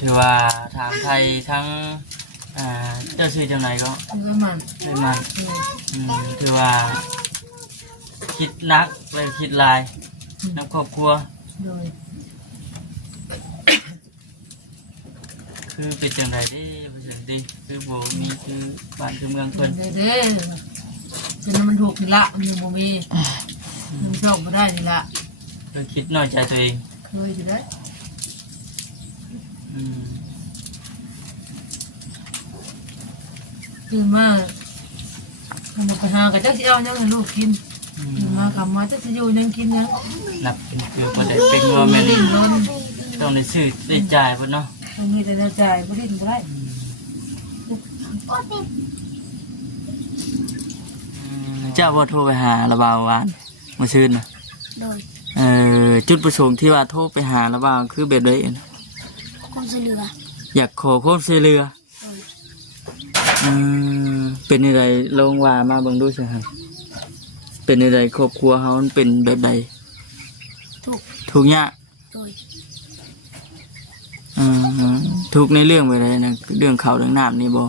ถือว่าทางไทยทั้งเจ้าชื่อจังไหนก็ไม่มันถือว่าคิดนักเลยคิดลายนักครอบครัวคือเป็นจังไรได้ประเสริฐดีคือโบมีคือบ้านคือเมืองเพิ่นเด้คือมันถูกนี่ละมันโบมีมันชอบมาได้นี่ละคือคิดน้อยใจตัวเองเคยอยู่ได้คือมาทำไปหากับเจ้าเจ้ายังให้ลูกกินมาคำมาเจ้าจะอยู่ยังกินยังหลับคือประเด็นเป็นว่าแม่ต้องได้ซื้อได้จ่ายเพิ่นเนาะต้องมีแต่จ่ายไม่ได้ไม่ได้เจ้าบ่โทรไปหาระบาววานมาซื้อนะจุดประสงค์ที่ว่าโทรไปหาระบาวคือแบบใดความช่วยเหลืออยากขอความช่วยเหลือเป็นอะไรลงว่ามาเบิ่งดูสิครับเป็นอะไรครอบครัวเขาเป็นแบบใดทุกเนี่ยทุกในเรื่องไปเลยนะเรื่องเขาเรื่องน้ำนี่บ่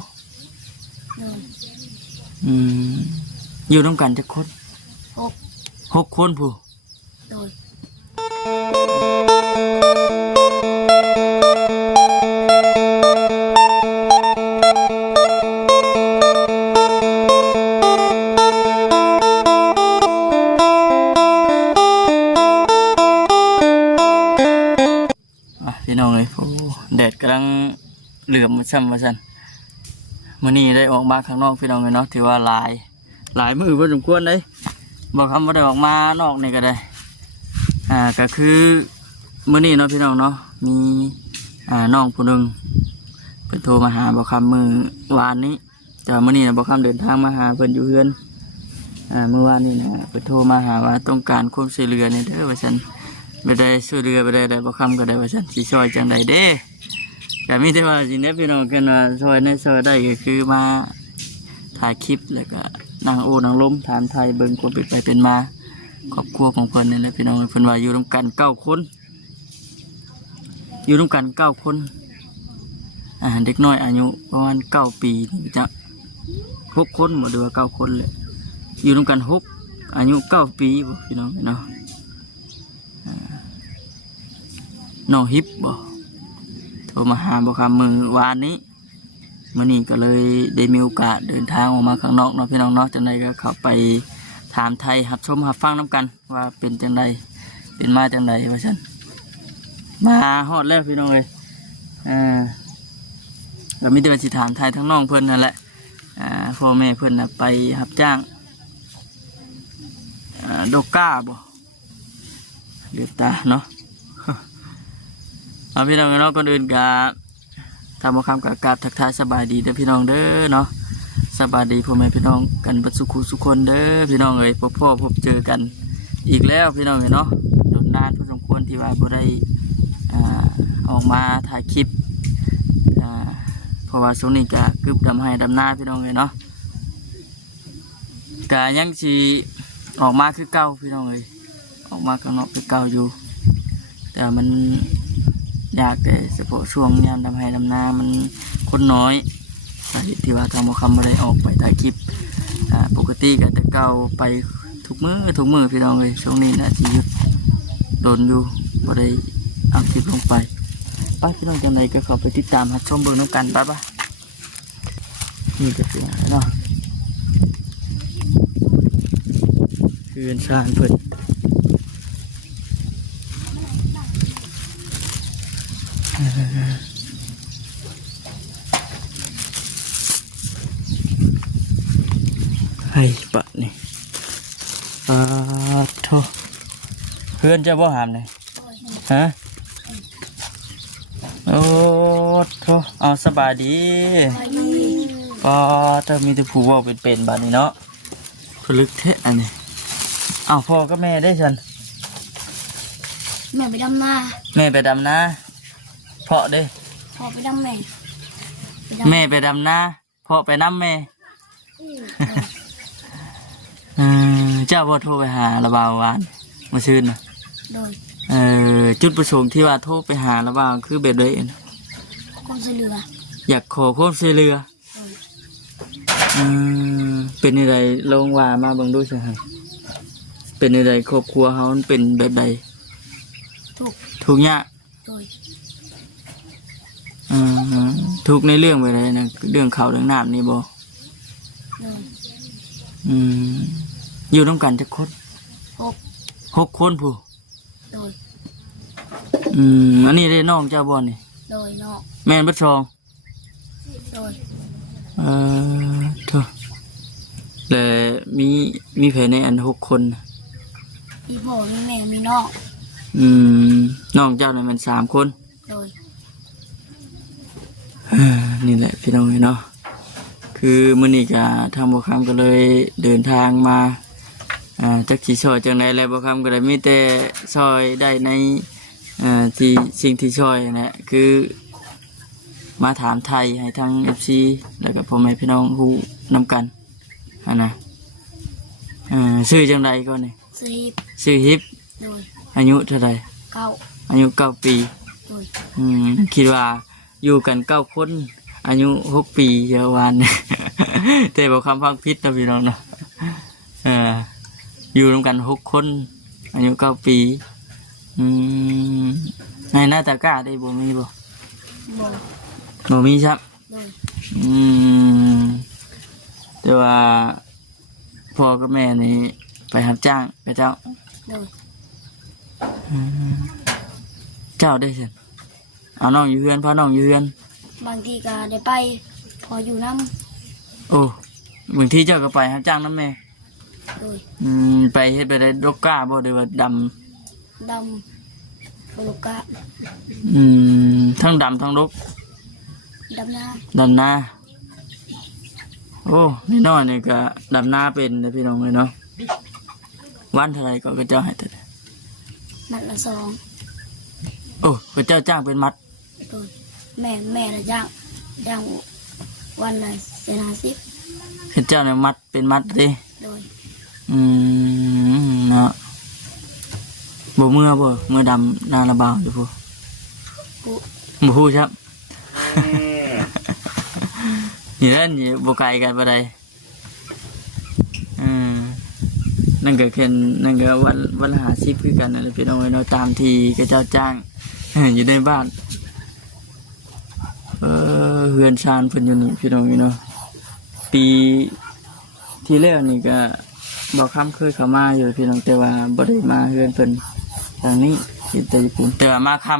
อยู่ร่วมกันจะคน6 คนผู้พี่น้องเลยแดดกำลังเหลื่อมมาซ้ำมาสันมื้อนี้ได้ออกมาข้างนอกพี่น้องเลยเนาะถือว่าหลายมือพอสมควรเลยบอกคำว่าได้ออกมานอกนี่ก็ได้ก็คือมื้อนี้เนาะพี่น้องเนาะมีน้องผู้หนึ่งเป็นโทรมาหาบอกคำมือวานนี้แต่มื้อนี้นะบอกคำเดินทางมาหาเพิ่นอยู่เฮือนเมื่อวานนี้นะเพิ่นโทรมาหาว่าต้องการความช่วยเหลือเนี่ยเด้อว่าฉันไม่ได้ช่วยเหลือไปได้บอกคำก็ได้ว่าฉันสิช่วยจังใดเด้แต่มีแต่ว่าสิเนี่ยพี่น้องกันว่าช่วยในช่วยได้ก็คือมาถ่ายคลิปแล้วก็นางโอนางล้มถามไทยเบิ่งความเป็นไปเป็นมาครอบครัวของเพิ่นนี่แหละพี่น้องเพิ่นว่าอยู่ร่วมกัน9 คนอยู่ร่วมกัน9 คนเด็กน้อยอายุประมาณ9 ปีจะ6 คนหมดหรือว่า9 คนเลยอยู่ร่วมกัน6อายุ9 ปีบ่พี่น้องเนาะน้องฮิปบ่โทรมาหาบอกคำมือวานนี้มื่อนี้ก็เลยได้มีโอกาสเดินทางออกมาข้างนอกเนาะพี่น้องเนาะจังใดก็เข้าไปถามไทยหับชมหับฟังน้ำกันว่าเป็นจังใดเป็นมาจังใดว่าฉันมาฮอดแล้วพี่น้องเลยเรามีแต่ว่าสิถามไทยทั้งน้องเพื่อนนั่นแหละพ่อแม่เพื่อนไปหับจ้างโดก้าบ่เดือดตาเนาะเอาพี่น้องเนาะคนอื่นกับทำบุญคำกับกราบทักทายสบายดีเด้อพี่น้องเด้อเนาะสบายดีพ่อแม่พี่น้องกันบัดสุขุสุคนเด้อพี่น้องเอ้ยพบเจอกันอีกแล้วพี่น้องเนาะโดนนานพอสมควรที่ว่าบ่ได้ออกมาถ่ายคลิปเพราะว่าช่วงนี้ก็กึบดำให้ดำหน้าพี่น้องเอ้ยเนาะก็ยังสิออกมาคือเก่าพี่น้องเอ้ยออกมาข้างนอกคือเก่าอยู่แต่มันอยากแต่เฉพาะช่วงยามดำให้ดำนามันคนน้อยสาเหตุที่ว่าทำคำอะไรออกไปถ่ายคลิปปกติก็แต่เก่าไปทุกมือพี่น้องเลยช่วงนี้นะที่หยุดโดนอยู่บ่ได้เอาคลิปลงไปป้าพี่น้องจังไรก็เข้าไปติดตามหัดชมเบิ่งน้ำกันป้านี่ก็เป็นเนาะคือเป็นชาญเพิ่นให้ปะนี่โธ่เพื่อนจะบ่หามเลยฮะโอ้โธ่เอาสบายดีก็ถ้ามีแต่ผู้ว่าเป็นบ้านนี้เนาะผลึกเทะอันนี้เอาพ่อก็แม่ได้ฉันแม่ไปดำนาเพาะเด้พ่อไปดำแม่ไปดำนาเพาะไปน้ำแม่เจ้าบ่โทรไปหาระบาววานมาซื้อนะจุดประสงค์ที่ว่าโทรไปหาระบาวคือแบบใด ความช่วยเหลือ อยากขอความช่วยเหลือเป็นอะไรลองว่ามาเบิ่งดูสิครับเป็นอะไรครอบครัวเขามันเป็นแบบใด ถูก ทุกข์ยาก โดย ทุกข์ในเรื่องแบบใดนะเรื่องข้าวเรื่องน้ำนี่บ่ โดย อยู่ต้องกันจักคน 6 6 คนผู้ โดย อันนี้ได้น้องเจ้าบ่นี่ โดยนอก แม่นเบิดซอง โดย เถอะแต่มีแผนในอัน6 คนน่ะ มีพ่อมีแม่มีนอก น้องเจ้าเนี่ยมัน3 คน โดย นี่แหละพี่น้องเนาะคือมื้อนี้ก็ทางบ่คำก็เลยเดินทางมาจักสิช่วยจังได๋แล้วบ่คำก็เลยมีแต่ช่วยได้ในที่สิ่งที่ช่วยนั่นแหละคือมาถามไทยให้ทาง FC แล้วก็พ่อแม่พี่น้องฮู้นํกันนะชื่อจังไดก่อนนี่ ซื้อ ชื่อฮิป โดย อายุเท่าใด เก้า อายุ9 ปี โดย คิดว่าอยู่กัน9 คนอายุ6 ปีเยาวาน แต่บอกคำพังพิษนะพี่น้องเนาะอยู่ร่วมกัน6 คนอายุ9 ปีในหน้าตากล้าได้บ่มีบ่ บ่ มีครับ โดย แต่ว่าพ่อกับแม่นี่ไปรับจ้างกับเจ้า โดย เจ้าได้สิเอาน้องอยู่เฮือนพาน้องอยู่เฮือน บางทีก็ได้ไปพออยู่น้ โอ้บางทีเจ้าก็ไปรับจ้างน้ำแม่ ำโดย ไปเฮ็ดไปได้ดอกก้าบ่ได้ว่าด ดำโลกะ ำทั้งดำทั้งดก ดำนา ดำนาโอ้นี่น้อยนี่ก็ดำนาเป็นนะพี่น้องเลยเนาะวันเท่าไรก็เจ้าให้แต่ นัดละ2 โอ้ก็เจ้าจ้างเป็นมัด โดยแม่ละย่างวันละ150 คือเจ้าเนี่ยมัดเป็นมัดเด้ โดย เนาะบ่เมื่อดำนาระบาวอยู่พู ผู้ บ่พูดครับ นี่แหละนี่บ่ไกลกันบ่ได้นั่นก็คือนั่นก็วัน50คือกันนั่นแหละพี่น้องเนาะตามที่เขาเจ้าจ้าง อยู่ในบ้านเฮือนชานเพิ่นอยู่นี่พี่น้องเนาะปีที่แล้วนี่ก็บ่คำเคยเข้ามาอยู่พี่น้องแต่ว่าบ่ได้มาเฮือนเพิ่นทางนี้ที่แต่ญี่ปุ่นแต่ว่ามาค่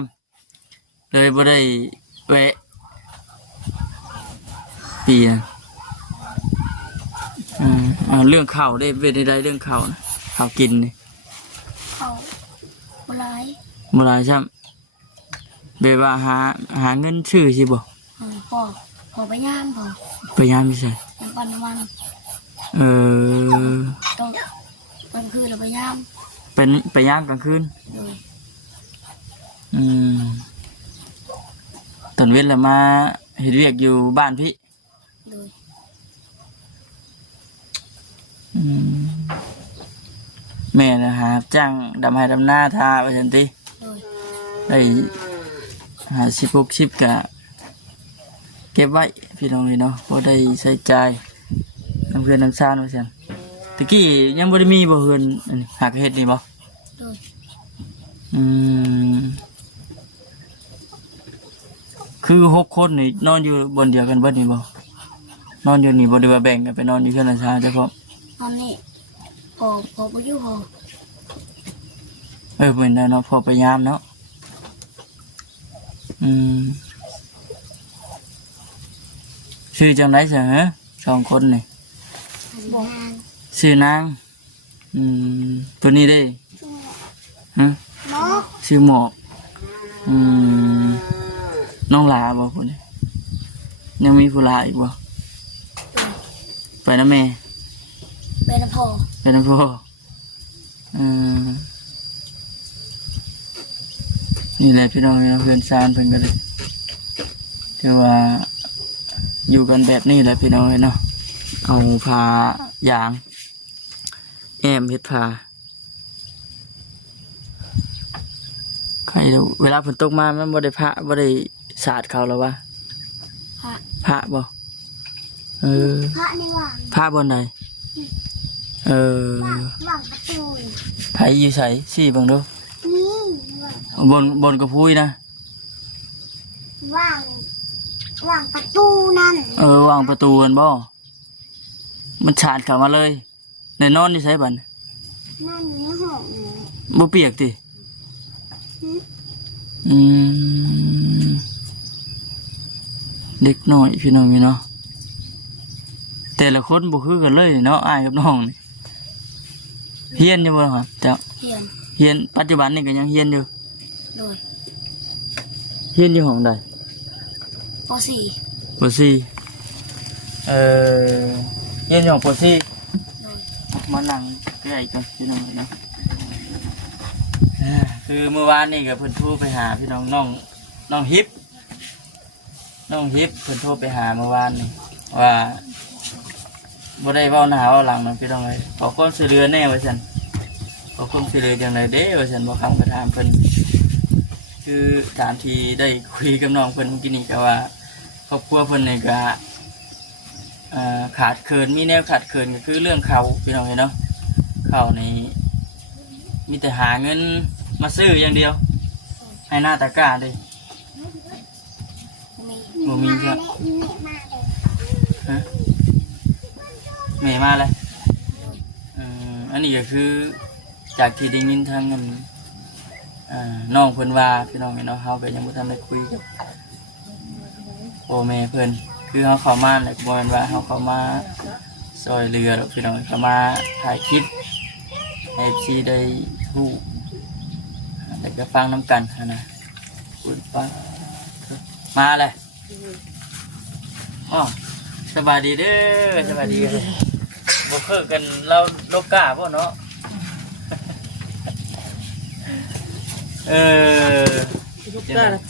ำเลยบ่ได้แวะปีนะเรื่องข้าวได้เป็นได้เรื่องข้าวนะข้าวกินนี่ เขาบ่หลาย บ่หลายซ้ํแบบว่าหาเงินซื้อสิบ่ พอไปย่ามพอ พยายามสิใช่ น้ำปันวัน ต้องกลางคืนเราไปย่าม เป็นไปยามกลางคืน โดย ตอนเว้นแล้วมาเฮ็ดเวียกอยู่บ้านพี่ โดย แม่นะฮะจ้างดำให้ดำหน้าทาไปจันติ โดย ได้50-60กะเก็บไว้พี่น้องเลยเนาะพอได้ใช้จ่ายน้ำเพื่อนน้ำชาไปจันตะกี้ยังบ่ได้มีบ่เฮือนอันนี้หากเฮ็ดนี่บ่ โดย คือ6 คนนี่นอนอยู่บนเดียวกันเบิดนี่บ่นอนอยู่นี่บ่ได้ว่าแบ่งกันไปนอนอยู่เพื่อนน้ำชาเฉพาะ ตอนนี้พอไปอยู่พอ เป็นแล้วเนาะพอพยายามเนาะชื่อจังไรเสียฮะ2 คนนี่ บอก ชื่อนางตัวนี้ได้ฮะ เนาะ ชื่อหมอกน้องหลาบ่คนนี้ยังมีผู้หลาอีกบ่ไปนะแม่ เป็นพอ ไปนะพ่อนี่แหละพี่น้องเพื่อนซานเพื่อนกันเลยแต่ว่าอยู่กันแบบนี้แหละพี่น้องเนาะเอาผ้ายางแอมเฮ็ดผ้าใครเวลาฝนตกมามันบ่ได้ผ้าบ่ได้สาดเขาแล้ววะ พระ พระบ่เออ พระในว่าง พระบนใดเออ ว่างประตู ไผอยู่ไสสี่เบิ่งดู นี่ บนกระพุ้ยนะ ว่างประตูนั่น เออวางประตูกันบ่มันฉาดเข้ามาเลยในนอนนี่ใช่บัด นั่นอยู่ในห้อง บ่เปียกติอืมเด็กน้อยพี่น้องนี่เนาะแต่ละคนบ่คือกันเลยเนาะอ้ายกับน้องนี่เฮียนอยู่บ่ครับเจ้า เฮียน เฮียนปัจจุบันนี่ก็ยังเฮียนอยู่ โดย เฮียนอยู่ห้องใดป .4 ปสี่เฮียนอยู่ห้องปสี่ โดย มานั่งใกล้กันพี่น้องนะคือเมื่อวานนี่ก็เพิ่นโทรไปหาพี่น้องน้องฮิปเพิ่นโทรไปหาเมื่อวานนี่ว่าบ่ได้เว้าหน้าเว้าหลังนั่นพี่น้องเอ้ยขอความช่วยเหลือแน่ว่าซั่นขอความช่วยเหลือจังไดเด้ว่าซั่นบ่คำไปถามเพิ่นคือตามที่ได้คุยกับน้องเพิ่นเมื่อกี้นี้ก็ว่าครอบครัวเพิ่นนี่ก็ขาดเขินมีแนวขาดเขินก็คือเรื่องเขาพี่น้องเอ้ยเนาะเขานี่มีแต่หาเงินมาซื้ออย่างเดียวให้หน้าตะกร้าเลยบ่มีครับฮะแม่มาเลยอันนี้ก็คือจากที่ได้ยินทางเงินน้องเพิ่นว่าพี่น้องเนาะเฮาก็ยังบ่ทันได้คุยกับพ่อแม่เพิ่นคือเฮาเข้ามาแล้วก็บ่แม่นว่าเฮาเข้ามาซอยเรือหรอกพี่น้องเข้ามาถ่ายคลิปให้พี่ได้ทูกแล้วก็ฟังน้ำกันนะคุณป้ามาเลยอ๋อสบายดีเด้อสบายดีบ่เพิ่งกันเราโลกาบ่เนาะ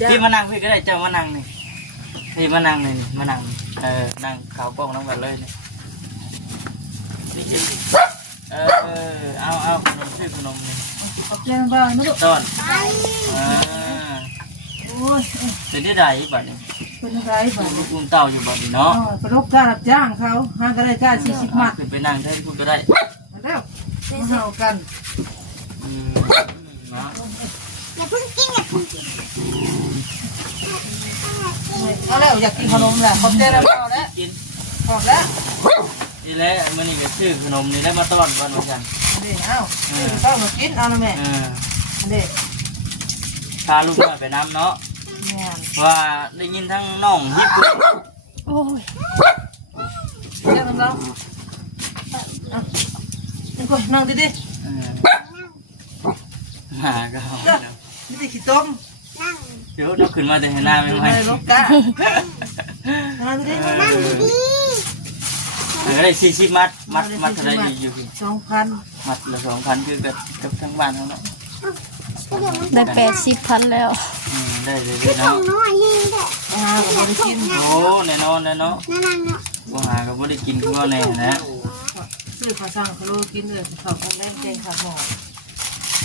พี่มานั่งพี่ก็ได้เจ้ามานั่งนี่พี่มานั่งนี่มานั่งนั่งข่าวกล้องน้ำกันเลยนี่เอาขนมชื่อขนมนี่ ขอบใจบ้างนะลูก ต้น โอ้ย เป็นที่ใดบัดนี้ เป็นอะไรบ้าง ลูกอุ้มเต่าอยู่บัดนี้เนาะ ประลบการรับจ้างเขาหาก็ได้จ้าง40 บาท ขึ้นไปนั่งได้พูดก็ได้ มาแล้วมาเฮากัน เนาะ อย่าเพิ่งกินอย่าเพิ่งกิน เอาแล้วอยากกินขนมแหละขอบใจแล้วเอาแล้ว กิน ออกแล้ว นี่แหละมื้อนี้ก็ซื้อขนมนี่ได้มาต้อนวันเหมือนกัน นี่เอ้าต้องมากินเอานะแม่นี่ พาลูกน้อยไปน้ำเนาะ แม่ ว่าได้ยินทั้งน้องฮิป โอ้ยเจ้าเรานี่ก็นั่งดิมาก็เอาแล้ว นี่ดิขี้ต้ม นั่ง เดี๋ยวเราขึ้นมาแต่เห็นหน้าไม่ไหว ลบกะนั่งดิ นั่งดี ได้40มัดเท่าไรอยู่ 2,000 มัดละ2,000คือกับทั้งบ้านทั้งเนาะ ได้80,000แล้ว ได้เลย คือขอ เนาะ งน้อยนี่แหละ ก็บ่ได้กิน โอ้แน่นอนแน่เนาะ นั่งเนาะ บ่หาก็บ่ได้กินคือว่าแน่นะ ซื้อข้าวสั่งข้าวโลกินเลยข้าวแม่แกงข้าวหม้อ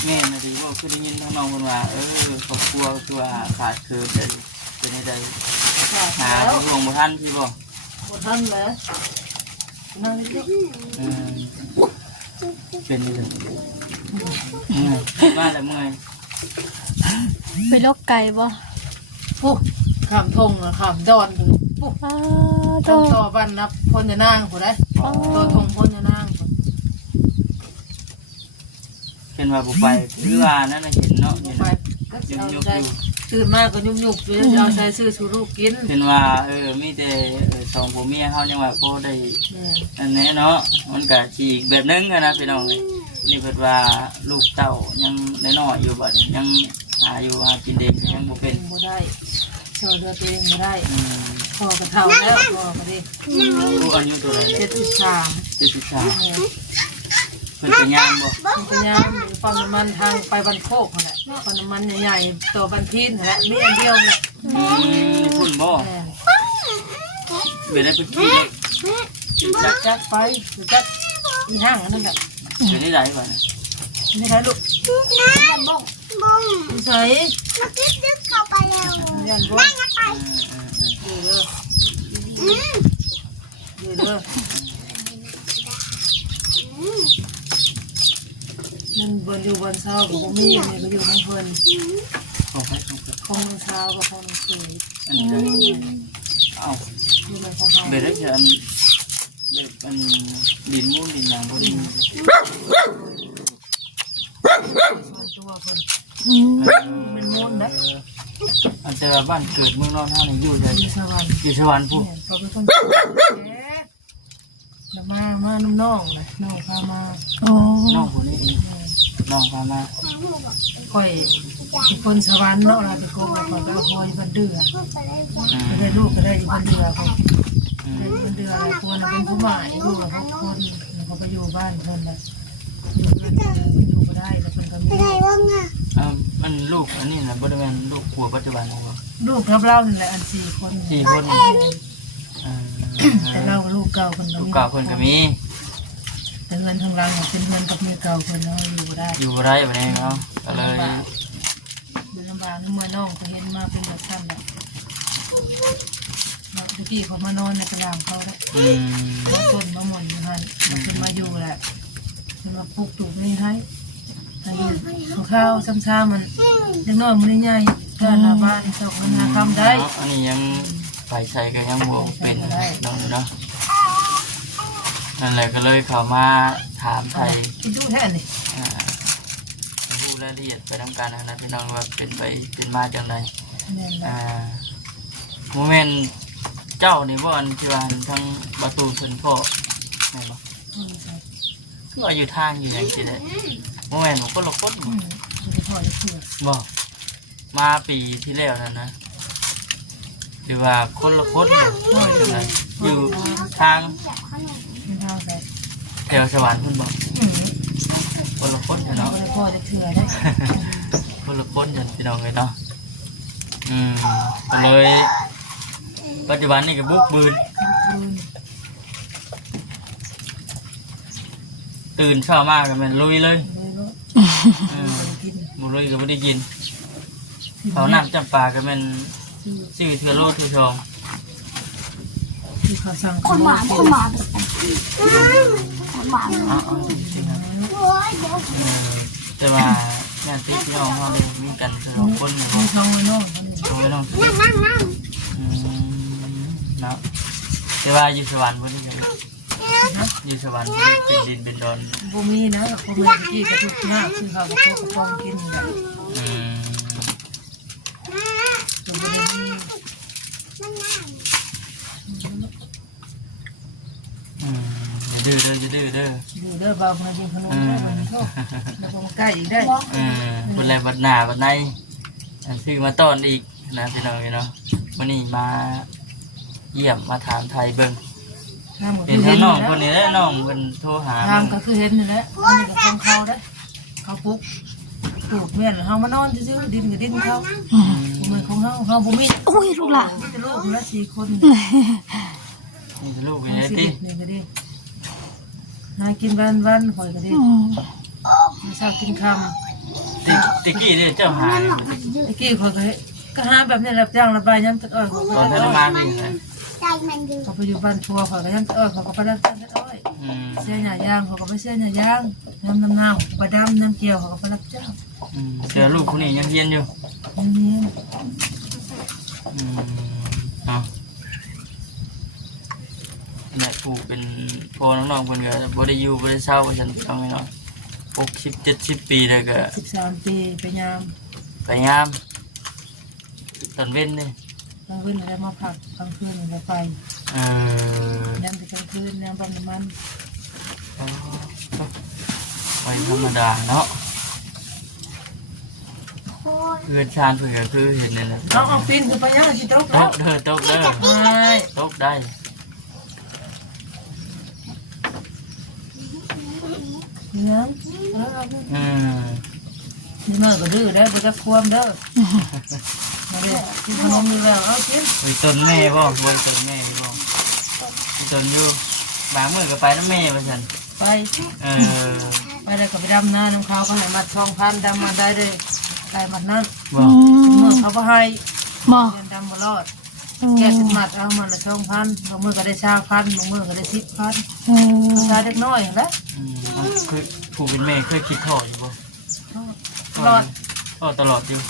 แม่นะสิบ่คือได้ยินทั้งน้องเพิ่นว่าครอบครัวคือว่าขาดคือได้เป็นได้หา แล้ว ห่วงบ่ทันพี่บ่ หมดทันเลยนั่งดิ เป็นดีจังมาแล้วเมื่อย ไปลกไก่บ่ ปุ๊บข้ามทงข้ามดอนปุ๊บต้องต่อบ้านนับพญานางผู้ใดต่อทงพญานาง เป็นว่าบ่ไปคือว่านั่นน่ะเห็นเนาะเห็น ไปก็ ยุ่ เอา ง ใจตื่นมาก็ยุ่งๆอยู่เอาใจซื้อชูลูกกิน เป็นว่ามีแต่สองผัวเมียเฮายังว่าโคได้อันนี้เนาะมันก็สิอีกแบบนึงนะพี่น้องนี่เพิ่นว่าลูกเต้ายังน้อยๆอยู่บัดยังหาอยู่หากินเองยังบ่เป็น บ่ได้ช่วยเหลือตัวเองบ่ได้พ่อก็เฒ่าแล้วพ่อก็ดิ ลูกอายุเท่าไหร่แล้ว 73 เพิ่นเป็นยามบ่ มันก็ยามปั๊มน้ำมันทางไปบันโคกนั่นแหละปั๊มน้ำมันใหญ่ๆตัวบันทินนั่นแหละมีอันเดียวแหละ นี่พุ่นบ่เป็นได้เพิ่นขี่รถ จักไปจักอีห้างนั่นแหละ เป็นได้บ่เนี่ย ไม่ได้ลูก น้ำบ้งบ้ง ใส่ เมื่อกี้ดึกเข้าไปแล้ว ยันบ่ นั่งไป ดูเลย อยู่เด้อนั่นบนอยู่บนเช้ากับผมมีอย่างนี้ก็อยู่ทั้งเพิ่น เอาไป ของเช้ากับของสวย อันนี้เอา อยู่ในของเขา เบ็ดได้จะอันเบ็ดอันดินมูนดินยางพอดี ตัวเพิ่น มันม้วนนะ อันแต่บ้านเกิดเมืองนอนท่านี่อยู่ใจ อยู่สวรรค์ อยู่สวรรค์ผู้ เขาเป็นคนแล้วมาน้ำน้องนะน้องพามา อ๋อ น้องคนนี้น้องพามา ค่อยที่คนสวรรค์เนาะเราจะโกงเราก็คอยบันเดือก็ได้ลูกก็ได้อยู่บันเดือเขาได้บันเดืออะไรควรเป็นผู้หมายลูกเราทุกคนแล้วก็ไปอยู่บ้านเพิ่นแบบอยู่ก็ได้แล้วเพิ่นก็มี มันลูกอันนี้นะบริเวณลูกผัวปัจจุบันของเรา ลูกกับเรานี่แหละอัน4 คน 4 คน แต่เราลูกเก่าคน ลูกเก่าคนก็มี แต่เงินทางเราเป็นเงินกับเมียเก่าคนเราอยู่ก็ได้ อยู่ไรแบบนี้เขาก็เลย เป็นลำบากเมื่อน้องก็เห็นมาเป็นแบบสั้นแบบเมื่อกี้เขามานอนในกระดามเขาแล้วมาต้นมาหม่อนอยู่หันเป็นมาอยู่แหละเป็นมาปลูกตูกนี่ให้ข้าวซ้ำๆมันเล็กน้อยมันใหญ่ก็หน้าบ้านส่งมันหาคำได้ อันนี้ยังไปใส่ก็ยังโมเป็นน้องเนาะนั่นแหละก็เลยเขามาถามไทย คิดดูแท้นี่ ผู้รายละเอียดไปทำการนะพี่น้องว่าเป็นไปเป็นมาจังไร เนี่ยนะ โมเมนต์เจ้านี่บ่อันที่ว่าทั้งประตูชนพ่อแม่บ่ก็อยู่ทางอยู่อย่างที่ได้โมเมนต์ผมก็ละคน จะพอจะเชื่อ บ่มาปีที่แล้วนั่นนะหรือว่าคนละคนเลยจังไรอยู่ทาง เป็นทางแบบ แถวสวรรค์คุณบอกคนละคนเนาะ ก็ได้พอจะเชื่อได้ คนละคนอย่างพี่น้องเลยเนาะก็เลยปัจจุบันนี่ก็บุกบืนตื่นเช้ามากก็มันลุยเลยบุลุยก็ไม่ได้กินเขาน้ำจำปาก็มันชื่อเทือโลเทือชอง ที่เขาสั่ง คนหมาคนหมาคนหมา เอาจริงนะจะมาญาติพี่น้องเขามีกันสองคนนะครั มี บ ช่องไว้น้อง เอาไว้ลองเนาะแต่ว่าอยู่สวรรค์บ่ได้กันอยู่สวรรค์เป็นดินเป็นดอน บ่มีนะพ่อแม่กี้กระทุกหน้าคือเขากับพวกกระป๋องกินแบบจนบ่ได้มี อย่าดื้อเด้ออย่าดื้อเด้อ อยู่เด้อบ่าวมากินขนมได้บ่นี่โทษแล้วก็ใกล้อีกได้ คนแรกบัดหน้าบัดในซื้อมาต้อนอีกนะพี่น้องเนาะวันนี้มาเยี่ยมมาถามไทยเบิ่ง ทางก็ เป็ คื น อ ทั้ เห็ ง น น้อง นะ คนนี้และน้องเป็นโทรหา ทางก็คือเห็นนี่แหละอันนี้ก็ของเขาได้เขาปลูกปลูกแม่นเฮามานอนซื่อๆดินก็ดินเขาเหมือนของเฮาบ่มี โอ้ยลูกหลาน มีแต่ลูกละ4 คน นี่ลูกเป็น นี่ ไง สิ ติ นี่ก็ดีนายกินวันข่อยก็ดีมาเช้ากินค่ำ ติกี้เนี่ยเจ้าหาย ไอ้กี้เขาก็หาแบบนี้รับจ้างระบายย้ำตัดอ้อยเขา ตอนทรมานนี่นะ เขาไปอยู่บ้านทัวเขาก็ย้ำตัดอ้อยเขาก็ไปรับจ้างตัดอ้อยเสียหน่ายางเขาก็ไปเสียหน่ายางน้ำหน้าปลาดำน้ำเกี่ยวเขาก็ไปรับจ้าง เสือลูกคนนี้ยังเฮียนอยู่ นี่ เอาแม่ปลูกเป็นพอน้องๆคนเดียวบ่ได้อยู่บ่ได้เช่าว่าฉันเอาไม่น้อย60-70 ปีเลยก็ 13 ปีไปยาม ไปงามตอนเว้นนี่ กลางคืนแล้วมาพักกลางคืนแล้วไปย้ำไปกลางคืนย้ำบำมัน ไปธรรมดาเนาะเพื่อนชาญเพื่อนคือเห็นเลยนะ เอาปีนคือไปย่างที่โต๊ะ ตกเด้อตกเด้อ ใช่ ตกได้ เนื้อนี่มันก็ดื้อได้บ่จะควมเด้อมาเด้อกินขนมนี่แล้วเอากิน ไปต้นแม่บ่ไปต้นแม่บ่ไปต้นอยู่บางมื้อก็ไปน้ำแม่ว่าซั่น ไป ไป ได้ก็ไปดำนาน้ำเขาก็ให้มัด2,000ดำมาได้เลยได้มัดนั้น บ่ เมื่อเขาก็ให้ หมอ เรียนดำบ่รอด เ แกะเป็นมัดเอามันละ2,000บางมื้อก็ได้20,000บางมื้อก็ได้10,000ชายเด็กน้อยแหละ คือผู้เป็นแม่เคยคิดท่ออยู่บ่ ตลอด ท่อตลอดอยู่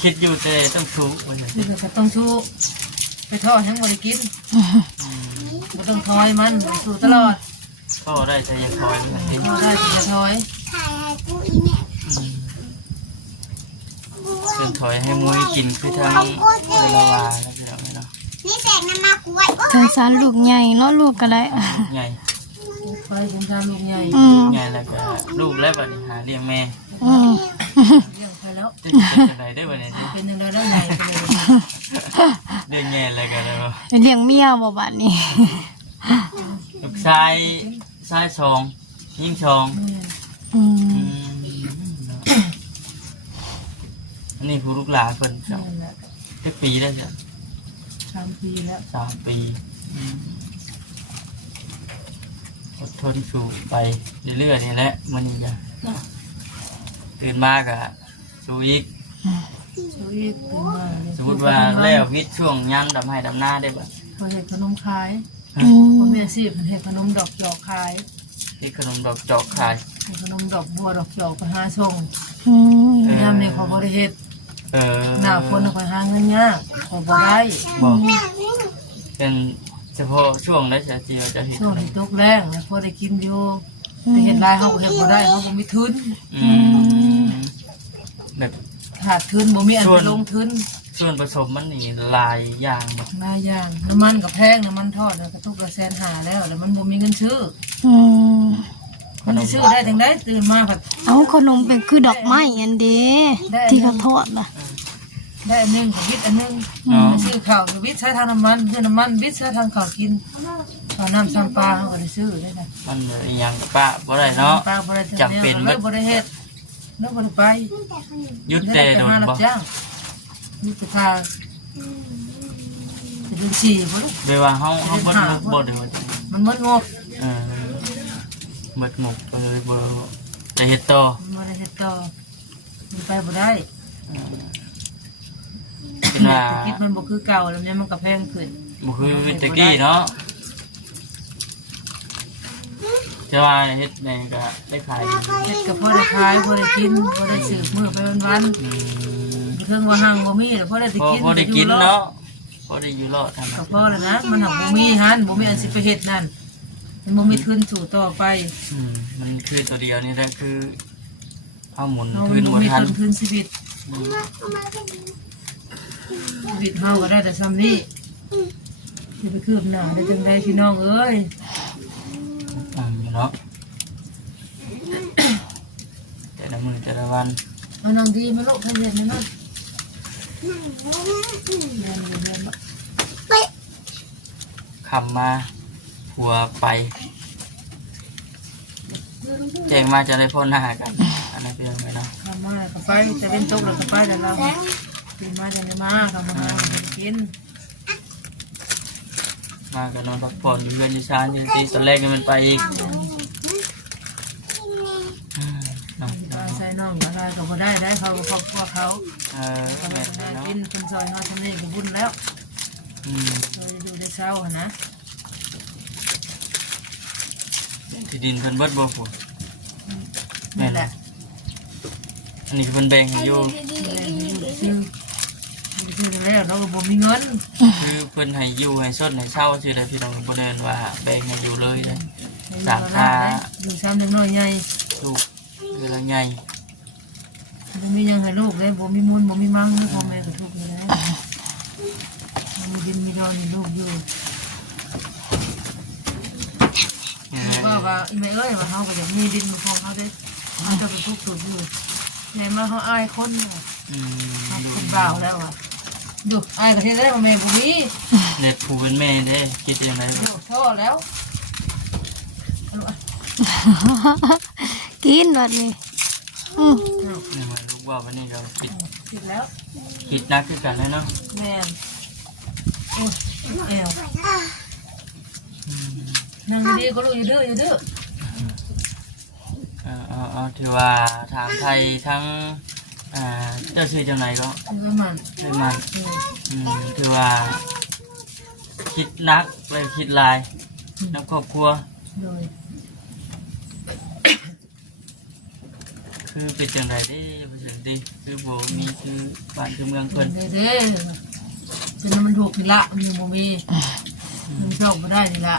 คิดอยู่แต่ต้องชูวันไหน คือก็ต้องชูไปทอดทั้งบ่ได้กินบ่ต้องทอยมันสู้ตลอด ท่อได้แต่ยังคอยไม่เห็น ทอได้แต่อย่าทอย เป็นถอยให้มุ้ยกินคือทางเวลาวาแล้วพี่น้องเนาะ นี่แสงน้ำมากวย สงสารลูกใหญ่เนาะลูกก็ได้ ใหญ่ ไปผมทำลูกใหญ่ ใหญ่แล้วก็ลูกแล้วบัดนี้หาเลี้ยงแม่ เลี้ยงไปแล้ว จะเป็นจังไดได้บัดนี้ เป็นยังไงแล้วใหญ่ไปเลย เลี้ยงแง่แล้วกันแล้ว เลี้ยงเมียบ่บัดนี้ ลูกชายชองยิ่งชอง อืม อันนี้ผู้ลูกหลานเพิ่นครับ นั่นแหละ จักปีแล้วจ้ะ 3 ปีแล้ว 3 ปีอดทนสู้ไปเรื่อยๆนี่แหละมันนี่จ้ะตื่นมากอะสู้อีก สู้อีกตื่นมา สมมติว่าแล้ววิทย์ช่วงยันดำให้ดำหน้าได้บ่ พอเห็ดขนมขาย อืม พ่อแม่สิเห็ดขนมดอกจอกขาย ที่ขนมดอกจอกขาย เห็ดขนมดอกบัวดอกจอกไปหาส่ง อืม ยามนี้เขาบ่ได้เฮ็ด หน้าฝนเขาหาเงินยากเขาบ่ได้ บอกเป็นเฉพาะช่วงได้เสียทีเราจะเห็น ช่วงที่ตกแรงแล้วพอได้กินอยู่แต่เฮ็ดหลายเขาก็เฮ็ดบ่ได้เขาบ่มีทุน แบบ ขาดทุนบ่มีอันไปลงทุน ส่วนผสมมันนี่หลายอย่างแบบ หลายอย่างน้ำมันก็แพงน้ำมันทอดแล้วก็ทุกละ150,000แล้วแล้วมันบ่มีเงินซื้อ อืม มันสิซื้อได้จังได๋ตื่นมาผัด เอาขนมเป็นคือดอกไม้อันเด้ที่เขาทอดน่ะ ได้อันหนึงก็วิทย์อันหนึงไปซื้อข้าวก็วิทย์ใช้ทางน้ำมันซื้อน้ำมันวิทย์ใช้ทางข้าวกินข้าวน้ำซ้ำปลาเขาก็ได้ซื้อได้นะ มันอหย่างกับป้าบ่ได้เนาะ ปลาบ่ได้ จำเป็น เลยบ่ได้เฮ็ดแล้วบ่ได้ไป ยุด ได้ แต่ แต่ โดน หารั บ่ บจ้างนี่คือค่าเป็นเดือนสี่บ่ได้ เวลาเฮาบ่บ่เดี๋ยว มันหมดงบ เออหมดหมกไปเลยบ่จะเฮ็ดต่อ มันบ่ได้เฮ็ดต่อมันไปบ่ได้ เป็นว่า แต่คิดมันบ่คือเก่าแล้วเนี่ยมันก็แพงขึ้น บ่คือตะกี้เนาะจะว่าเฮ็ดในก็ได้ขายอยู่ เฮ็ดก็พอได้ขายพอได้กินพอได้สืบมื้อไปวัน อืม ๆเทิงว่าหังบ่มีแล้วพอได้สิกิน พอได้กินเนาะพอได้อยู่รอดทำ ก็พอแล้วนะมันหักบ่มีหันบ่มีอันสิไปเฮ็ดนั่นมันบ่มีทุนสู่ต่อไป มันคือตัวเดียวนี่แหละคือเอาหมุน เฮา คืน บ่ วัน มี ทัน ทุนชีวิตชีวิตเฮาก็ได้แต่ซ้ำนี้สิไปคืบหน้าได้จังไดพี่น้องเอ้ย อยู่เนาะแต่ละมือแต่ละวัน เอานางดีมาลูกให้เรียนนะเนาะเรียนบ่ คำมาผัวไปแจ้งมาจะได้พ่อหน้ากันอันนั้นเป็นยังไงเนาะ ทำมาก็ไปแต่เป็นตกแล้วก็ไปแล้วเรากินมาจังได้มาทำมากิน มากันนอนพักผ่อนอยู่เรือนอยู่ชานอยู่ที่ตอนแรกมันไปอีกเนาะ ใส่น้องอะไรก็บ่ได้ได้เขาครอบครัวเขา แม่ ได้ เนาะ กินคนซอยเฮาทำนี่ก็บุญแล้วเราจะดูได้เช้านะ ที่ดินเพิ่นเบิดบ่พุ่น นี่แหละ อันนี้คือเพิ่นแบ่งให้อยู่ ซื้อแล้วเราก็บ่มีเงิน คือเพิ่นให้อยู่ให้สดให้เช่าซื่อได้พี่น้องบ่ได้ว่าแบ่งให้อยู่เลยนะสามค่า อยู่ซ้ำเล็กน้อยใหญ่ ลูกเวลาใหญ่ บ่มียังให้ลูกเลยบ่มีมูลบ่มีมั่งพ่อแม่ก็ทุกข์อยู่แล้วมีดินมีนอนให้ลูกอยู่ว่าอีแม่เอ้ยว่าเฮาก็จะมีดินของเฮาเด้เฮาจะไปทุกข์สุดอยู่แม่มาเฮาอายคนน่ะ คนบ่าวแล้วอ่ะดูอายก็เฮ็ดได้บ่แม่บ่มี เน็ตผู้เป็นแม่เด้คิดยังไง ดูโทษแล้ว กินบัดนี้นี่มันลูกว่าวันนี้เราคิด ผิดแล้ว นักคือกันเลยเนาะ แม่นโอ้ยแอวนั่งดีๆก็รู้อยู่ดื้ออยู่ดื้อ เอาถือว่าถามไทยทั้งเจ้าชื่อจังไหนก็ เออมัน ให้มันถ ว่าคิดนักเลยคิดหลายนับครอบครัว โดย คือเป็นจังไรได้เป็นจังดีคือโบมีคือบ้านคือเมืองเพิ่น เด้เป็นมันถูกนี่ละมันยังบ่มีมันชอบบ่ได้นี่ละ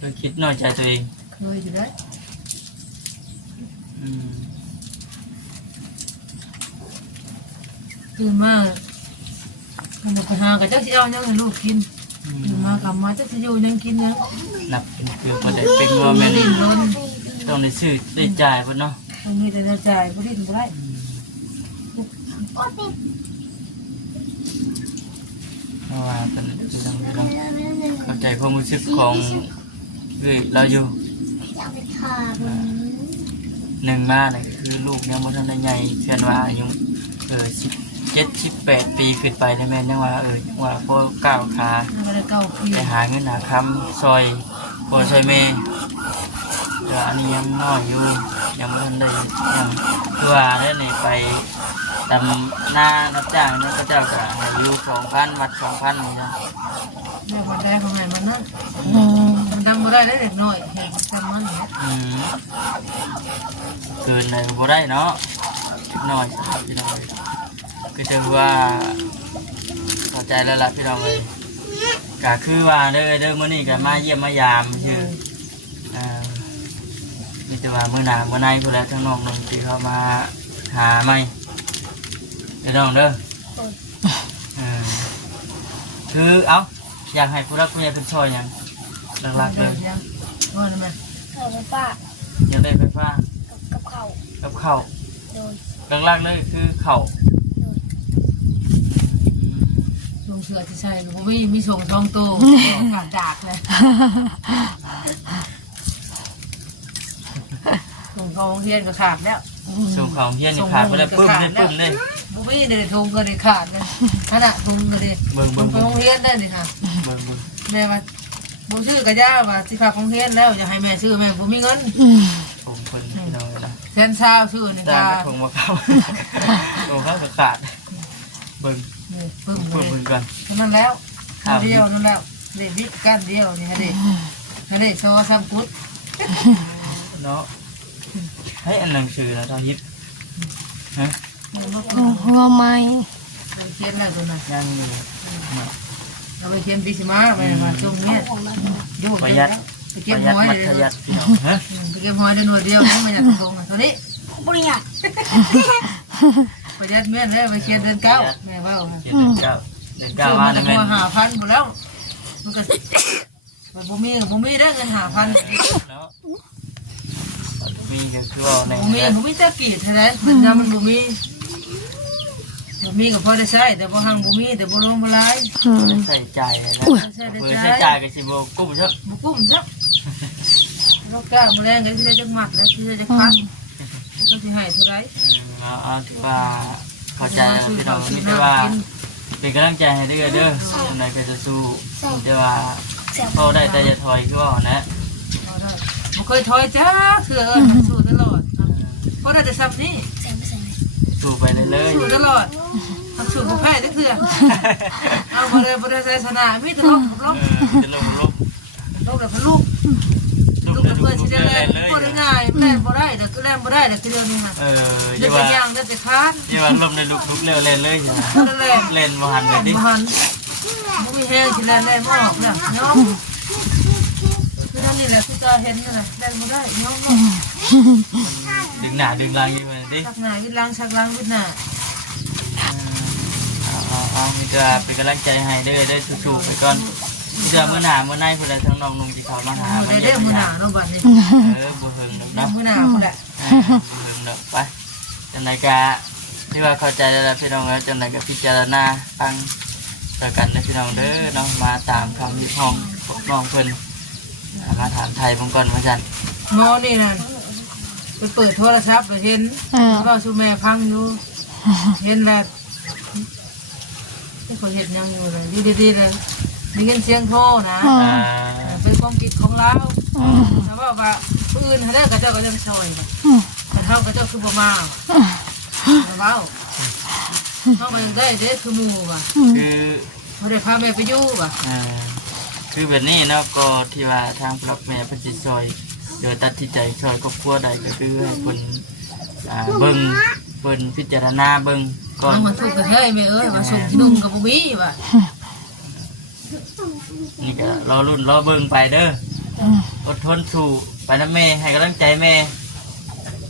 คือคิดน้อยใจตัวเอง เคยอยู่ได้ อืม ตื่นมามันไปหากับเจ้าสิเอายังให้ลูกกินตื่นมากลับมาเจ้าสิอยู่ยังกินยัง นับเป็นคือบ่ได้เป็นว่าแม่น ดิ้นรน ต้องได้ซื้อได้จ่ายเพิ่นเนาะ ต้องมีแต่จ่ายบ่ดิ้นบ่ได้ เพราะว่าเป็นต้องเข้าใจความรู้สึกของเราอยู่หนึ่งมาเนี่ยคือลูกยังบ่ทันได้ใหญ่เชื่อว่าอายุ17-18 ปีขึ้นไปได้แม่นยังว่ายังว่าพอก้าวขา แล้วก็ได้เก้าปี ไปหาเงินหาคำซอยพ่อซอยแม่แต่อันนี้ยังน้อยอยู่ยังบ่ทันได้ยังคือว่าได้นี่ไปตำหน้ารับจ้างนั่นก็เจ้าก็ให้อยู่ 2,000 วัด 2,000นี่นะ แม่คนได้ของไงมันนั่นมันดังบ่ได้เด็กน้อยเห็นจำมันเนี่ย เกินเลยก็บ่ได้เนาะน้อยครับพี่น้องก็จะว่าเข้าใจแล้วล่ะพี่น้องเลยก็คือว่าเด้อมื้อนี้ก็มาเยี่ยมมายามชื่อมีแต่ว่ามื้อหน้ามื้อในพุ่นแหละทั้งน้องน้องที่เขามาหาใหม่พี่น้องเด้อคืออยากให้ผู้รักผู้ใหญ่เป็นช่วยหยังหลักๆเลย ว่านั่นแหละ เขาไปป้า อยากได้ไฟฟ้า กับเขา กับข้าว โดย หลักๆเลยคือข้าว ลงเสือที่ใช่หรือว่าไม่ส่งทองโตขาดดากเลยส่งทองเทียนก็ขาดแล้ว ส่งของเพี้ยนนี่ขาดไปแล้วปึ้มเลยบุไม่เดินทงก็ได้ขาดเลยขนาดทงก็ได้ทงของเทียนได้เลยค่ะ เบิ่ง แม่ว่าบุชื่อกระย่าว่าสิขาของเทียนแล้วอยากให้แม่ชื่อแม่บุมีเงิน ผมเพิ่นน้อยนะ แทนเช้าชื่อนี่ จ้า ค่ะ งผมว่าเข้าผมเข้าขาดเบิ่ง ปึ้มเล เบิ่ง ย ก่อน นั่นแล้วเดียวนั่นแล้วเด็กวิทย์กันเดียวนี่ฮะเด็กฮะเด็กโซ่ซ้ำกุด เนาะให้อันหนังสือนะตอนยิบฮะ หัวไม้ เขียนอะไรตัวนั้น ยังอยู่ เราไปเขียนปีสิมาไปมาช่วงนี้ดู ประหยัด ไป ป เก็บ ระหยัด หอย มั เล ธ ย ยัดพี่น้องฮะ ไปเก็บหอยได้หน่วยเดียวไม่อยากทงตัวนี้ บริยา ประหยัดเมียนเลยไปเขียนเดือนเก้าแม่ว่า เจ็ดเดือนเก้ามา จะ เนี่ยแม่ มา5,000หมดแล้วมันก็บ่มีได้เงิน5,000 เนาะมีก็คือว่าใน บ่มีตะกี้เท่าไรเงินยามันบ่มีก็พอได้ใช้แต่บ่หังบ่มีแต่บ่ลงบ่หลาย ใส่ใจนะใส่ใจกับสิบกุ้งเยอะ บุกุ้มซักลูกก้ามาแรงกันที่ได้จังหมัดแล้วที่ได้จังพันก็จะให้เท่าไร ถือว่าเข้าใจพี่น้องนี่แต่ว่าเป็นกำลังใจให้เด้อยังไงก็จะสู้แต่ว่าพอได้แต่จะถอยก็นะ มันเคยถอยจ้าเถื่อสู้ตลอดเพราะได้แต่ซับนี่ ใส่ไม่ใส่ สู้ไปเลย สู้ตลอดทำสู้ผู้แพ้ได้เถื่อเอาบ่ได้ใส่ชนะมีแต่ลบ จะลง แต่พลูกแต่เพื่อนสิได้แรงบ่ได้ง่ายแรงบ่ได้แต่ก็แรงบ่ได้แต่คือเดียวนี้ค่ะเดี๋ยวย่างเดี๋ยวจะค้าน ที่ว่าลมในลุกเร็วเล่นเลยเล่นมหันเลยดิ บ่หันบ่มีแห้งสิแรงได้บ่ออกแล้วน้องคือนั่นนี่แหละคือจะเห็นนี่แหละแรงบ่ได้น้อง ดึงหน้าดึงหลังนี่มันดิ ชักหน้าวิดล้างชักล้างวิดหน้า มีจะเป็นกำลังใจให้เด้อสู้ๆไปก่อนเดี๋ยวมื้อหน้ามื้อในพุ่นละทั้งน้องนุ่งที่เขามาหา ได้เด้อมื้อหน้าเนาะบัดนี้ บ่เฮิงดอก เด้อ เนาะ มื้อหน้าพุ่นแหละ บ่เฮิงดอกไปจังไดก็ที่ว่าเข้าใจแล้วพี่น้องแล้วจังไดก็พิจารณาฟังแล้วกันนะพี่น้องเด้อเนาะมาตามคำที่ห้องน้องเพิ่นมาถามไทยผมก่อนว่าซั่น หมอนี่นั่นไปเปิดโทรศัพท์ไปเห็นก็สู่แม่พังอยู่เห็นแล้วที่เขาเห็นยังอยู่เลยอยู่ดีๆเลยมีเงินเสียงโทรนะเป็นความคิดของเราถ้าว่าผู้อื่นเขาได้กระเจ้าก็ยังซอยแต่เท่ากระเจ้าคือบ่มาเบาเขาไปได้เด้คือหมู่ว่ะ คือ ไม่ได้ พาแม่ไปอยู่ป่ะ คือแบบนี้เนาะก็ที่ว่าทางพระแม่เพนจิซอยโดยตัดที่ใจซอยครอบครัวใดก็คือให้เพิ่นเบิ่งเพิ่นพิจารณาเบิ่งก่อน เอามาถูกกระเทยแม่เอ้ยมาส่งดุงกับบุบีป่ะ นี่ก็รอรุ่นรอเบิ่งไปเด้ออดทนสู้ไปนะแม่ให้กำลังใจแม่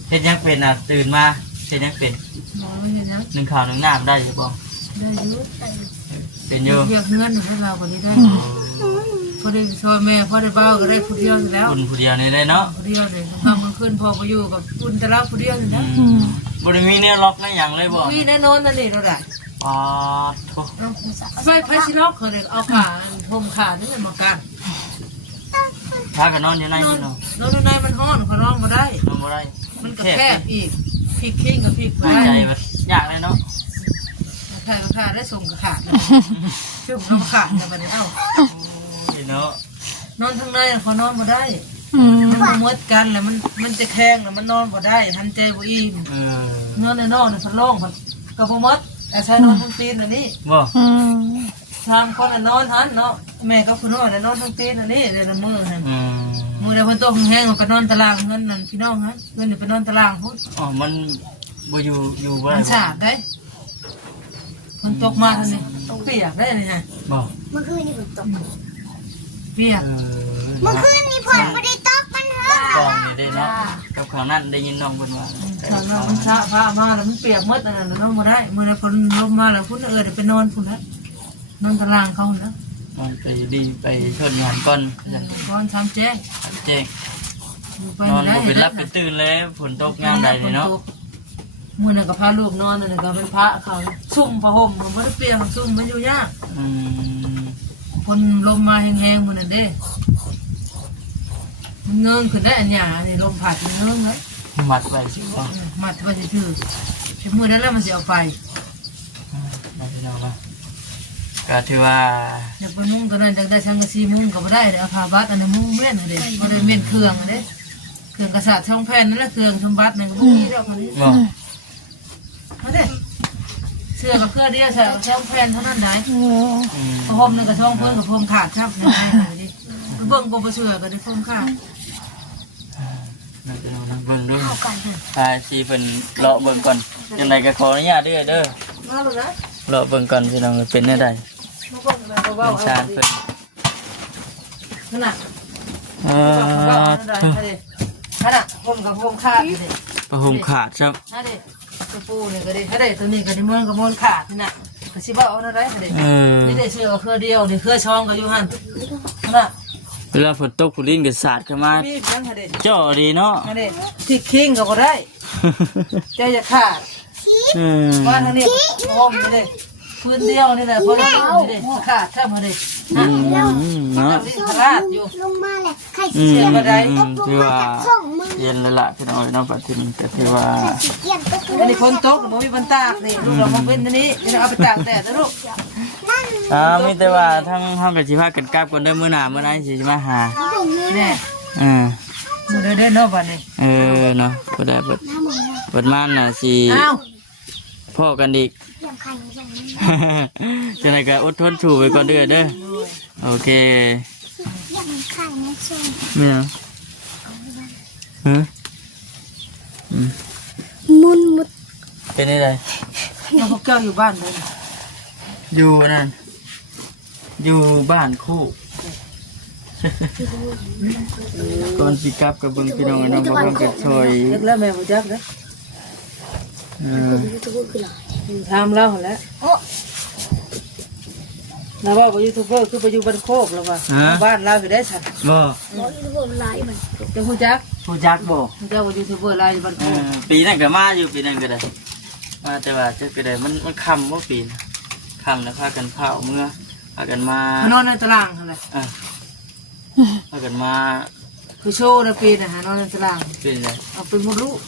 เฮ็ดยังเป็นตื่นมาเฮ็ดยังเป็น มองไม่เห็นนะ นึ่งข้าวนึ่งน้ำได้อยู่บ่ ได้ยุด เป็นอยู่ เรียกเงินให้เราคนนี้ได้พอได้ช่วยแม่พอได้เบ้าก็ได้ผู้เดียวแล้ว คนผู้เดียวนี่ได้เนาะ ผู้เดียวเลยทำมันขึ้นพอไปอยู่กับคุณแต่ละผู้เดียวนะ บ่ได้มีเนี่ยล็อกในหยังเลยบ่ วีแน่นอนนั่นนี่เราได้ อ๋อโถ ไฟสิล็อกเขาเลยเอาขาผมขานี่มันมากัน ถ้าก็นอนอยู่ใน นอน นี่เนาะ นอนในมันห้อนเขาร้องมาได้ นอนบ่ได้ มันก็แคบอีกพริกขิงกับพริกไป หายใจแบบยากเลยเนาะ ขาดได้ส่งกับขาดเลยชุ่มน้ำขาดกันไปเอ้า พี่เนาะ นอนข้างในเขานอนมาได้มันมดกันแล้วมันจะแข็งแล้วมันนอนมาได้ทันใจบ่อิ่มนอนในนอกเนี่ยพันโล่งพันกระพมดแต่ใช้นอนทั้งตีนอันนี้ บ่ ทางคนนอนหันเนาะแม่ก็คุณนอนนอนทั้งตีนอันนี้เดี๋ยวมือหันมือเดี๋ยวพันโตแห้งมันก็นอนตารางเงินนั่นพี่น้องฮะเงินเดี๋ยวไปนอนตารางพุ่น อ๋อมันบ่อยู่บ่ มันสาดได้มันตกมาท่านนี่เปียกได้เลยฮะ บ่ เมื่อคืนนี่ฝนตก เปียก เมื่อคืนนี่ฝนไม่ได้ตกมันเหรอก องนี่ได้เนาะกับข้างนั้นได้ยินน้องเพิ่นว่า ทางเรามันชะพามาแล้วมันเปียกหมดอันนั้นนอนมาได้มือในคนลมมาแล้วพุ่นเดี๋ยวไปนอนพุ่นแล้วนอนตารางเขาแล้ว มันไปดีไปชนงานก่อนจัง ก้อนช้ำแจ้ง แจ้ง ไป นอน ได้ บ่เป็นรับเป็นตื่นเลยฝนตกยามใดนี่เนาะ มือนั่นก็พาลูกนอนนั่นก็เป็นพระเขาซุ่มผ้าห่มมันไม่ได้เปียกซุ่มมันอยู่ยาก อืม คนลมมาแห้งๆมือนั่นเด้มันเงิงขึ้นได้อันหยานี่ลมผัดมันเงิงเลย มัดไว้สิบ่ มัดไว้ถือใช้มือนั้นแล้วมันจะเอาไป มาพี่น้องนะก็ถือว่า อยากเป็นมุ้งตัวนั้นอยากได้ช่างกระซีมุ้งก็ไม่ได้เดี๋ยวเอาผ้าบัดอันนั้นมุ้งเม่นเด้เพราะได้เม่นเครื่องเด้เครื่องกระสาช่องแผ่นนั่นแหละเครื่องชมบัดนั่นก็พวกนี้เดียวกันนี้ บ่ มาเด้เสื้อกับเครื่องเดียวใส่ช่องแผ่นเท่านั้นได้ อืม พรมนั่นก็ช่องเพิ่นกับพรมขาดครับนี่ดิเบิ่งบ่เชื่อก็ได้พรมขาด มาพี่น้องนะเบิ่งดู เอากัน สิเพิ่นเลาะเบิ่งก่อนจังไดก็ขออนุญาตเด้อเด้อ มาลูกนะ เลาะเบิ่งก่อนพี่น้องเป็นได้ใด มาเบิ่งอะไรก็ เป็ เว้าน ชาญเพิ่น นั่นน่ะ เอ เว้า อ นั่นน่ะพรมกับพรมขาดนี่ดิ ประหมขาดครับ นั่นดิกระปูนี่ก็ดิถ้าได้ตัวนี้ก็ดิมอนก็มอนขาดนี่น่ะก็สิบ่เอานั่นได้ดิ เออ นี่ได้เสื้อเครือเดียวนี่เครือช่องก็อยู่หั่นน่ะ เวลาฝนตกฝนลิ้นก็สาดเข้ามา มีเพียงหั่นดิ เจ้าดีเนาะ นั่นดิที่คิงก็บ่ได้เจ้าอย่าขาด อืม ว่าทางนี้พรมนี่ดิพื้นเดียวนี่แหละพอแล้วนี่ดิขาดครับหั่นดิ อื น่ะ มเนาะ นี่พลาดอยู่ ลงมาเลยใคร อืม เสีย ถือว่า ส่งมือ เย็นแล้วล่ะพี่น้องเนาะปัจจุบันก็ถือว่า เกียนก็คือ อันนี้คนตกบ่มีบรรตากนี่ลูกเรามาเป็นอันนี้นี่เอาไปตากแดดนะลูก มีแต่ว่าทั้งห้องกับชิพากันกลับกันเด้อมื้อหน้ามื้อไหนสิมาหา แน่ อ่า มือเด้อเนาะบัดนี้ เนาะบ่ได้เปิดม่านน่ะสิ อ้าว พ่อกันอีก เยี่ยมใครส่งมือ จังไดก็อดทนสู้ไปก่อนเด้อเด้อโอเค เยี่ยมใครไม่ส่ง เนี่ยฮะ มุนมุด เป็นได้ได น้องพวกเจ้าอยู่บ้านเลย อยู่นั่นอยู่บ้านคู่ก่อนสิกลับกับเบิ่งพี่น้องเนาะบ่พร้อมกันซอย เล็กแล้วแม่บ่จักเด้อ ยูทูบเบอร์คืออะไร ถามเราหั่นแหล้ว โอ้ เราว่าบ่ยูทูบเบอร์คือไปอยู่บ้านโคกแล้วว่าบ้านเราไปได้ซั่น บ่ บอกยูทูบเบอร์ไลฟ์มัน จังฮู้จัก ผู้จักบ่ เจ้าว่ายูทูบเบอร์ลายอยู่บ้านโคก ปีนั้นก็มาอยู่ปีนั้นก็ได้มาแต่ว่าจะก็ได้มันค่ำบ่ปีนค่ำแล้วพากันเผาเมื่อพากันมาน อนในตารางหั่นแหละ พากันมา คือโชว์นะปีน่ะหานอนในตาราง เป็นไง เอาเป็นมุดลูก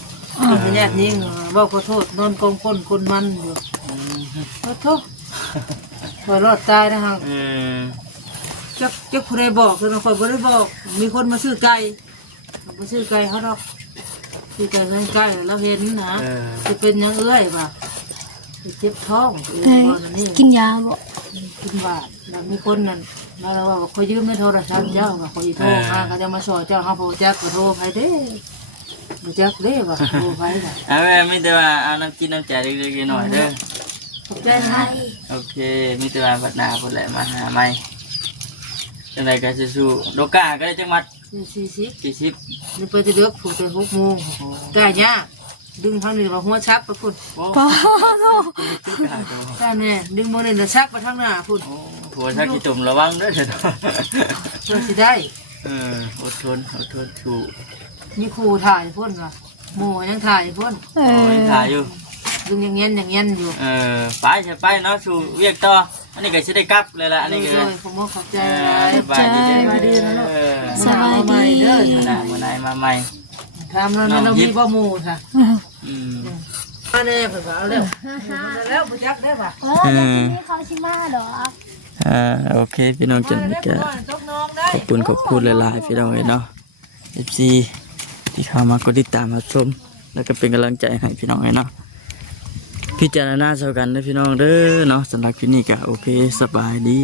เป็นแยกนี้เว่าขอโทษนอนกองก้นคนมันอยู่ขอโทษพอรอดตายนะฮะ อ จักผู้ใดบอกคือเราคอยบ่ได้บอก มีคนมาซื้อไก่มาซื้อไก่เขาดอกซื้อไก่ไก่เราเห็นนะจะเป็นยังเอื้อยป่ะเจ็บท้องนี่ กินยาบ่ คุณบาทแล้วมีคนนั่นแล้วเราว่าคอยยืมในโทรศัพท์เจ้าก็คอยโทรหาก็จะมาสอนเจ้าเฮาบ่จักก็โทรไปเด้บ่จักเด้ว่าโทรไปน่ะ เอาแม่มีแต่ว่าเอาน้ำกินน้ำใจเล็กๆน้อยๆเด้อ ขอบใจนะ โอเคมีแต่ว่าพัฒนาพุ่นแหละมาหาใหม่จังไดก็สู้ๆโลกาก็ได้จังหวัด 40 40 นี่ไปจะเลือกผูกไป6 โมงกล้ายากดึงทางนี้ว่าหัวชักไปพุ่น โอ้ ป้าโต จุกหาโต กล้าแน่ดึงโมนี่น่ะชักไปทางหน้าพุ่น โอ้หัวชักกี่ตุ่มระวังเด้อเถอะ เพื่อสิได้ อดทนถูก มีครูถ่ายพุ่นว่ะหมู่ยังถ่ายพุ่น โอ้ยถ่ายอยู่ ดึงอย่างเงี้ยอยู่ ไปใช่ไปเนาะสู่เวียกต่ออันนี้ก็สิได้กลับเลยล่ะอันนี้ก็ โด เลย ยผมขอบใจหลาย สบายดี สบายดีนะลูก สบายดี เด้อ มื้อหน้ามื้อไหนมาใหม่ ทำแล้วเรามีบ่หมู่ค่ะ อืม มาเลยเพิ่นว่าเอาแล้วแล้วบ่จักได้ป่ะ เดี๋ยวทีนี้เขาชิมาดอก โอเคพี่น้องจันก็ ตกน้องได้ ขอบคุณหลายๆพี่น้องเอ้ยเนาะ FC ที่เข้ามากดติดตามมาชมแล้วก็เป็นกำลังใจให้พี่น้องเอ้ยเนาะพิจารณาเท่ากันนะพี่น้องเด้อเนาะสำหรับคลิปนี้ก็โอเคสบายดี